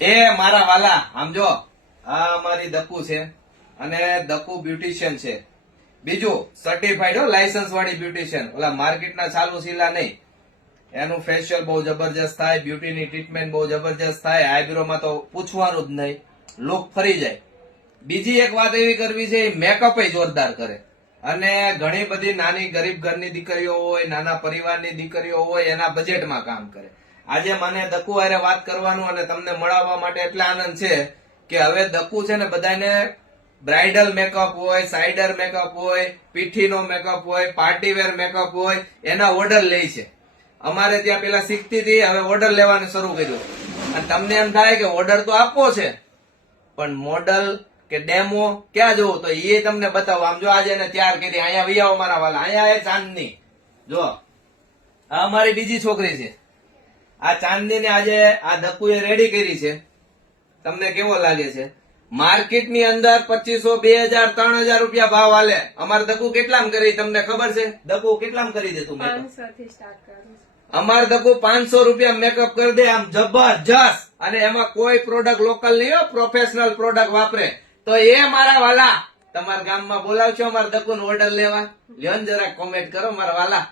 એ મારા વાલા આમ જો આ અમારી દકુ છે અને દકુ બ્યુટિશિયન છે. બીજું સર્ટિફાઈડ લાયસન્સ વાળી બ્યુટિશિયન, ઓલા માર્કેટના ચાલુ સીલા નહીં. એનું ફેશિયલ બહુ જબરજસ્ત થાય, બ્યુટીની ટ્રીટમેન્ટ બહુ જબરજસ્ત થાય, આઈબ્રોમાં તો પૂછવાનું જ નહીં, લુક ફરી જાય. બીજી એક વાત એવી કરવી છે, મેકઅપ જોરદાર કરે. અને ઘણી બધી નાની ગરીબ ઘરની દીકરીઓ હોય, નાના પરિવારની દીકરીઓ હોય, એના બજેટમાં કામ કરે. આજે મને દકુ હારે વાત કરવાનું અને તમને મળવા માટે એટલે આનંદ છે કે હવે દકુ છે ને બધાને બ્રાઇડલ મેકઅપ હોય, સાઇડર મેકઅપ હોય, પીઠીનો મેકઅપ હોય, પાર્ટીવેર મેકઅપ હોય, એના ઓર્ડર લે છે. અમારે ત્યાં પેલા શીખતી હતી, હવે ઓર્ડર લેવાનું શરૂ કર્યું. અને તમને એમ થાય કે ઓર્ડર તો આપવો છે, પણ મોડલ કે ડેમો ક્યાં જોવું, તો એ તમને બતાવો. આમ જો આજે એને તૈયાર કરી, અહીંયા વી આવો મારા વાલા, અહીંયા એ ચાંદની જો આ અમારી બીજી છોકરી છે. આ ચાંદની ને આજે આ દકુએ રેડી કરી છે. તમને કેવો લાગે છે? માર્કેટની અંદર 2500, 2000, 3000 રૂપિયા ભાવ હાલે. અમારે દકુ કેટલામ કરી તમને ખબર છે? દકુ કેટલામ કરી દે તું? 500 થી સ્ટાર્ટ કરું. અમારે દકુ 500 રૂપિયા મેકઅપ કરી દે, આમ જબરજસ્ત. અને એમાં કોઈ પ્રોડક્ટ લોકલ નહીં હો, પ્રોફેશનલ પ્રોડક્ટ વાપરે. તો એ મારા વાલા તમારા ગામમાં બોલાવશો અમારા દકુ નો ઓર્ડર લેવા? લ્યો ને જરાક કોમેન્ટ કરો મારા વાલા.